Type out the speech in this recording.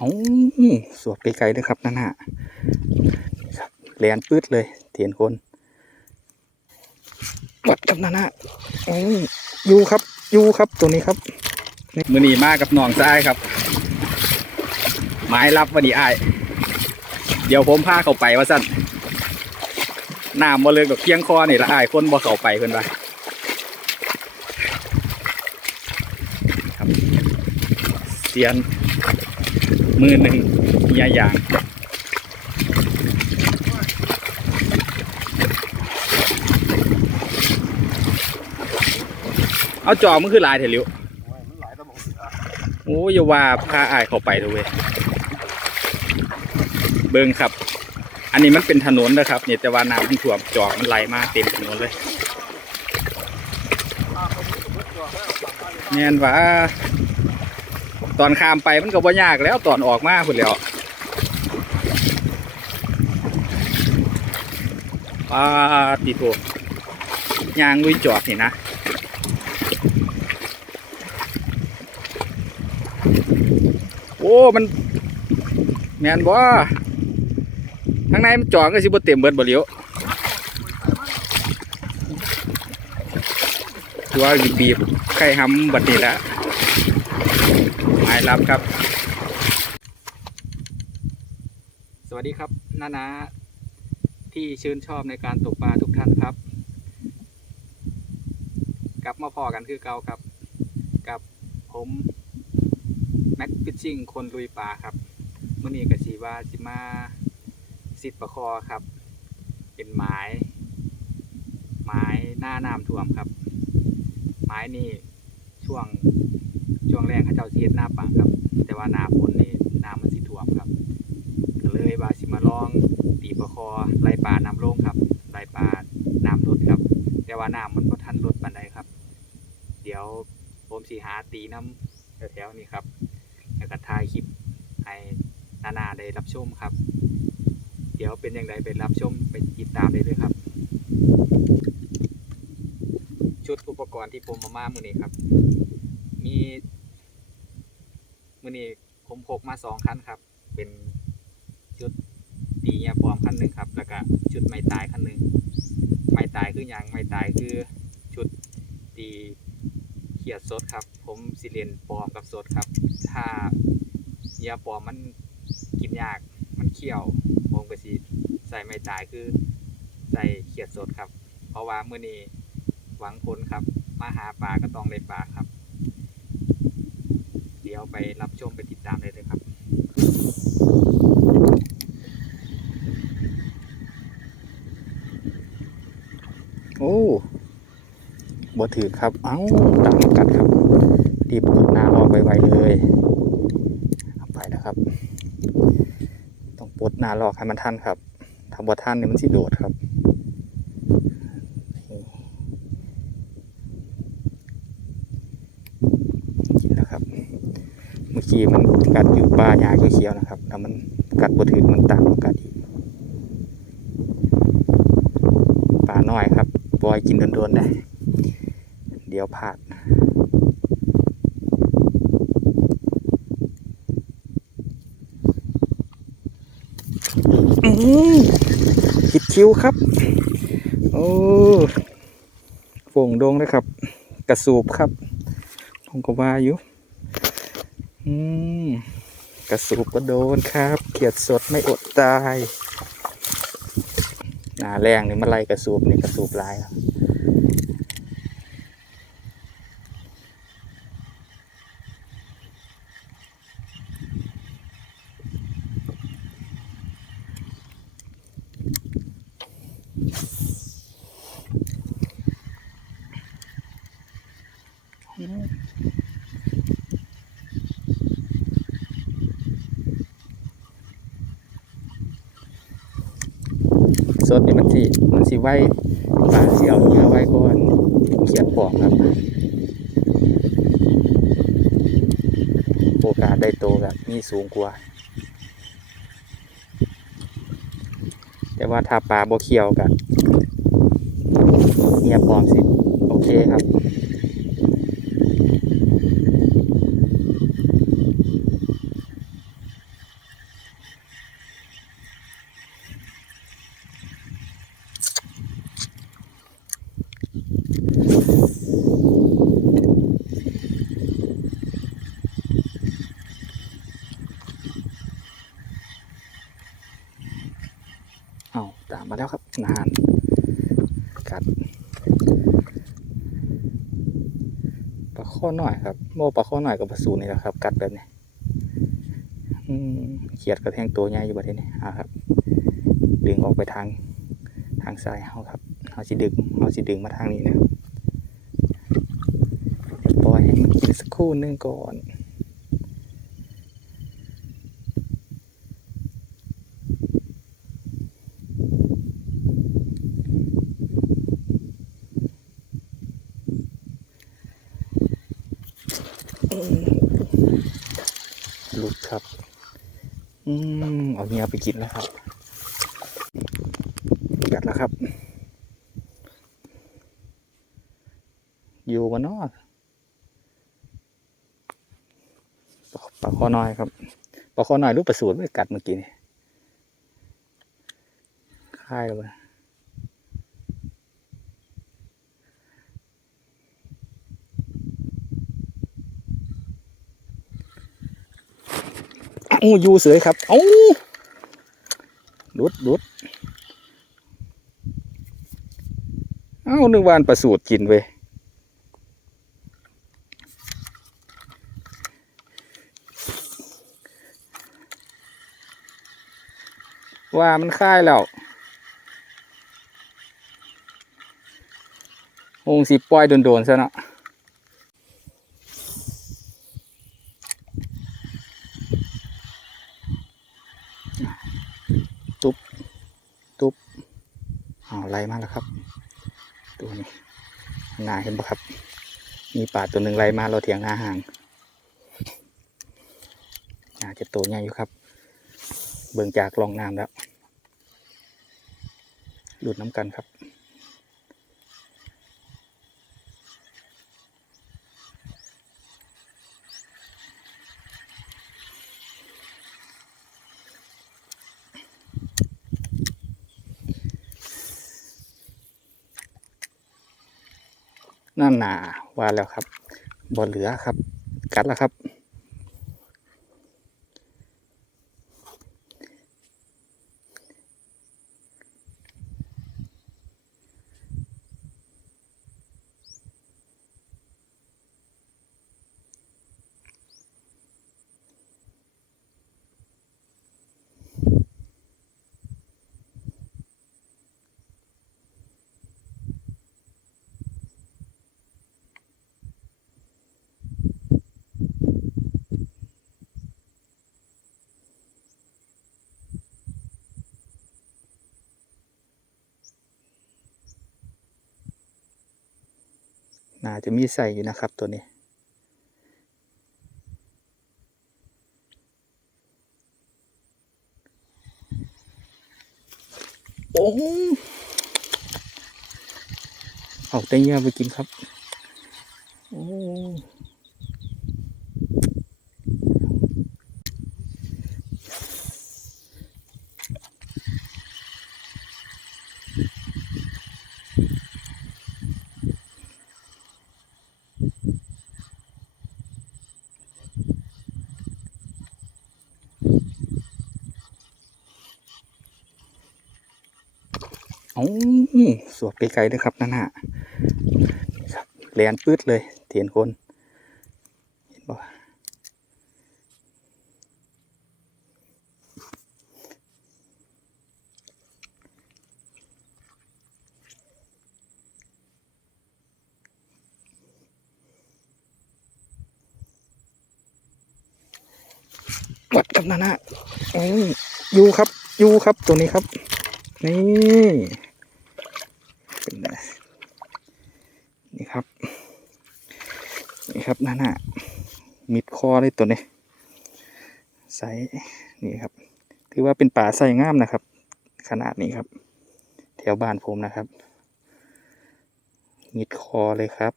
โอ้สวดไกลๆเลยครับนั่นฮะครับแลนปื๊ดเลยเทียนคนวัดครับนั่นฮะโอ้อยู่ครับอยู่ครับตัวนี้ครับมือหนีมากกับนองซ้ายครับ ไม้รับวันนี้อ้ายเดี๋ยวผมพาเขาไปว่าสั่นน้ำมาเลยกับเคียงคอนี่ละอ้ายคนบ่เขาไปเพิ่อนว่าครับเสียน มือหนึ่งเมียอย่างเอาจอมันคือลายเถลิวมันหลตะบงเสือโอ้อย่าว่าพาอายเข้าไปเถอะเว้ยเบิงครับ อันนี้มันเป็นถนนนะครับเนี่ยแต่ว่าน้ำมันท่วมจอกมันไหลมาเต็มถนนเลยปลาคนนี้ก็เบิดตัวแล้วปลาปลาเลยแน่นว่า ตอนข้ามไปมันก็บ่ยากแล้วตอนออกมาพุ่นแล้วปาติโทยางลุยจอดนี่นะโอ้มันแมนบ่ข้างในมันจอดก็สิบ่เต็มเบิดบ่เหลียวตัวบีบๆไข่ห้ำบัดนี้ละหมายรับครับ สวัสดีครับนานาที่ชื่นชอบในการตกปลาทุกท่านครับ กลับมาพอกันคือเก่าครับ กับผมแม็กฟิชชิ่งคนลุยปลาครับเมื่อนี้กสีว่าสิมาสิทธิ์ประคอครับ เป็นไม้ไม้หน้าน้ำท่วมครับ ไม้นี่ช่วง วงแรกเขาเจ้าเสิเฮ็ดหน้าปังครับ แต่ว่าหน้าฝนนี่น้ำมันสิท่วมครับก็เลยว่าสิมาลองตีประคอไล่ปลาน้ำลงครับไล่ปลาน้ำลดครับ แต่ว่าน้ำมันก็ทันลดปานใดครับ เดี๋ยวผมสีหาตีน้ำแถวๆนี้ครับแล้วก็ถ่ายคลิปให้นานาได้รับชมครับ เดี๋ยวเป็นยังไงไปรับชมไปติดตามได้เลยครับ ชุดอุปกรณ์ที่ผมมามามือนี้ครับ มี มือนี้ผมพกมาสองคันครับ เป็นชุดตีเงียปลอมคันหนึ่งครับ แล้วก็ชุดไม้ตายคันหนึ่งไม้ตายคืออย่างไม้ตายคือชุดตีเขียดสดครับ ผมสิเรียนปลอมกับสดครับ ถ้าเหยียปลอมมันกินยากมันเคี่ยวผมก็สิใส่ไม้ตายคือใส่เขียดสดครับ เพราะว่ามื้อนี้หวังผลครับ มาหาปลาก็ต้องได้ปลาครับ ดี๋ยวไปรับชมไปติดตามได้เลยครับโอ้บ่ถือครับ เอ้าตามกัดครับ รีบกดหน้าออกไวๆเลยเอาไปนะครับ ต้องปลดหน้าลอกให้มันทันครับถ้าบ่ทันเนี่ยมันสิโดดครับกินแล้วครับ มื่อกี้มันกัดอยู่ปลาหญ้าเขียวๆนะครับแล้วมันกัดบ่ถึงมันตามมากัดอีกปลาน้อยครับปล่อยกินโดนๆได้ เดี๋ยวพลาดคิดคิ้วครับ โอ้โป่งดงเลยครับ กระสูบครับผมก็ว่าอยู่ อืมกระสูบก็โดนครับ เขียดสดไม่อดตายหนาแรงนี่มาไล่กระสูบนี่กระสูบลายครับ สดนี่มันสิมันสิไว้ปลาเสียวเนื้อไว้ก่อนเขียดปอกครับโอกาสได้โตแบบนี้สูงกว่า แต่ว่าถ้าปลาบ่เขียวกันเงียบปลอมสิ โอเคครับ ตามมาแล้วครับนานกัดปลาข้อหน่อยครับโมปลาข้อหน่อยกับปลาสูนี่แหละครับ กัดแบบนี้เขียดกระแทงตัวใหญ่อยู่ประเทศนี้อ่าครับ ดึงออกไปทางทางซ้ายเขาครับเขาสิดึงเขาสิดึงมาทางนี้นะครับปล่อยให้มันกินสักครู่นึงก่อน หลุดครับ อืมเอาเงียไปกินแล้วครับ กัดแล้วครับ อยู่กันเนาะปลาคอน้อยครับปลาคอน้อยรูปประสูตรไม่กัดเมื่อกี้นี่ค่ายเลย เอ้ยูเสยครับเอ้าลุดลุดเอ้านึกวาอันประสูตรกินเว้ยว่ามันค่ายแล้วคงสิปล่อยโดนๆซะเนาะตุ๊บ ตุ๊บเอาไล่ มาแล้วครับ ตัวนี้นาเห็นปะครับ มีป่าตัวหนึ่งไล่มาเราเถียงหน้าห่างอาจจะตัวใหญ่อยู่ครับ เบิ่งจากลองน้ำแล้วหลุดน้ำกันครับ นั่นหนาว่าแล้วครับบ่เหลือครับ กัดแล้วครับ น่าจะมีใส่อยู่นะครับตัวนี้ โอ้เอาแต่เงี้ยไปกินครับ โอ้ อาสวบไกลๆด้วยครับนั่นฮะครับแลนปืดเลยเถียนคนเห็นบ่วัดกับนั่นฮะอยู่ครับ อยู่ครับ ตัวนี้ครับ นี่ไงนี่ครับ นี่ครับนั่นน่ะมิดคอเลยตัวนี้ไซส์นี่ครับ ถือว่าเป็นป่าไซส์งามนะครับ ขนาดนี้ครับ แถวบ้านผมนะครับมิดคอเลยครับ